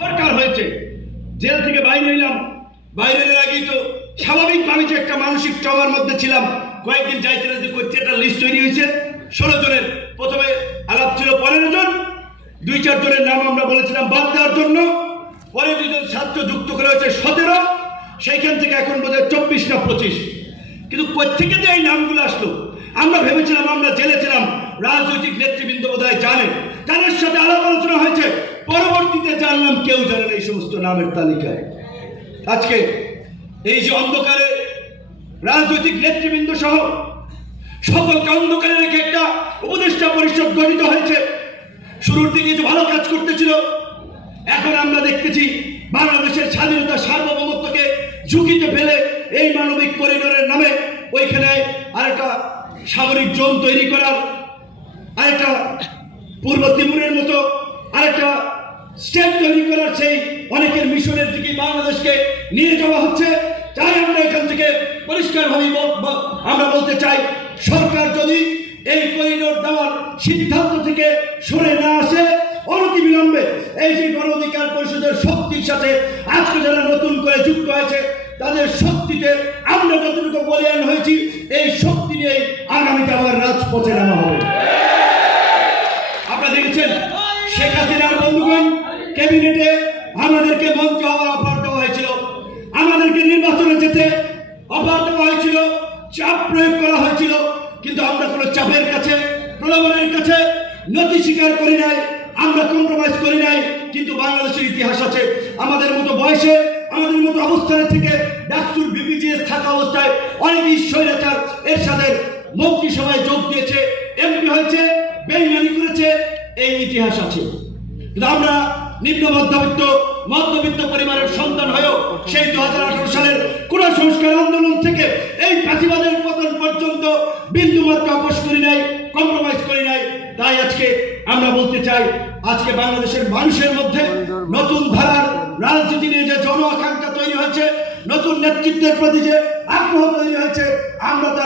সরকার হয়েছে। জেল থেকে বাইরে এলাম বাইরে এর আগেই তো স্বাভাবিক আমি যে একটা মানসিক ট্রমার মধ্যে ছিলাম, কয়েকদিন যাইতে যাইতে করতে একটা লিস্ট তৈরি হয়েছে। ষোলো জনের, প্রথমে আলাপ ছিল পনেরো জন, দুই চার জনের নাম আমরা বলেছিলাম বাদ দেওয়ার জন্য। পরে দুজন ছাত্র যুক্ত করে হয়েছে সতেরো, সেইখান থেকে এখন বোধহয় চব্বিশ না পঁচিশ। কিন্তু কোথেকে যে এই নামগুলো আসলো? আমরা ভেবেছিলাম আমরা জেলে ছিলাম, রাজনৈতিক নেতৃবৃন্দ বোধহয় জানেন। তাদের সাথে আলাপ আলোচনা হয়েছে? পরবর্তীতে জানলাম কেউ জানে না এই সমস্ত নামের তালিকায়। আজকে এই যে অন্ধকারে রাজনৈতিক নেতৃবৃন্দ সহ সকলকে অন্ধকারে রেখে একটা উপদেষ্টা পরিষদ গঠিত হয়েছে। শুরুর দিকে যে ভালো কাজ করতেছিল, এখন আমরা দেখতেছি বাংলাদেশের স্বাধীনতা সার্বভৌমত্বকে ঝুঁকিতে ফেলে এই মানবিক করিডোরের নামে ওইখানে আরেকটা সামরিক জোন তৈরি করার, আরেকটা পূর্ব তিমুরের মতো স্টেট তৈরি করার সেই অনেকের মিশনের দিকে বাংলাদেশকে নিয়ে যাওয়া হচ্ছে। তাই আমরা এখান থেকে পরিষ্কারভাবে আমরা বলতে চাই, সরকার যদি এই করিডোর দেওয়ার সিদ্ধান্ত থেকে সরে না আসে, অনতি বিলম্বে এই যে গণ অধিকার পরিষদের শক্তির সাথে আজকে যারা নতুন করে যুক্ত হয়েছে, তাদের শক্তিতে আমরা যতটুকু বলিয়ান হয়েছি, এই শক্তি নিয়েই আগামীতে আবার রাজপথে নামা হবে। আপনারা দেখেছেন, শেখ হাসিনার বন্ধুগণ ক্যাবিনেটে আমাদেরকে মন্ত্রী হওয়ার অফার দেওয়া হয়েছিল। আমাদেরকে নির্বাচনে যেতে অফার দেওয়া হয়েছিল, চাপ প্রয়োগ করা হয়েছিল, কিন্তু আমরা কোনো চাপের কাছে, প্রলোভনের কাছে নথি স্বীকার করি নাই, আমরা কম্প্রোমাইজ করি নাই, কিন্তু বাংলাদেশের ইতিহাস আছে। আমাদের মতো বয়সে, আমাদের মতো অবস্থানে থেকে ডাকসুর বিপিজিএস থাকা অবস্থায় অনেকেই স্বৈরাচার এর সাথে মন্ত্রিসভায় যোগ দিয়েছে, এমপি হয়েছে, বেইমানি করেছে, এই ইতিহাস আছে। কিন্তু আমরা নিম্ন মধ্যবিত্ত মধ্যবিত্ত পরিবারের সন্তান হয়েও সেই দু সালের কোন সংস্কার আন্দোলন থেকে এই ফাঁসিবাদের পতন পর্যন্ত বিন্দু মাত্র আপোষ করি নাই কম্প্রোমাইজ করি নাই। তাই আজকে আমরা বলতে চাই, আজকে বাংলাদেশের মানুষের মধ্যে নতুন ধারার রাজনীতি নিয়ে যে জন আকাঙ্ক্ষা তৈরি হয়েছে, নতুন নেতৃত্বের প্রতি যে আগ্রহ তৈরি হয়েছে, আমরা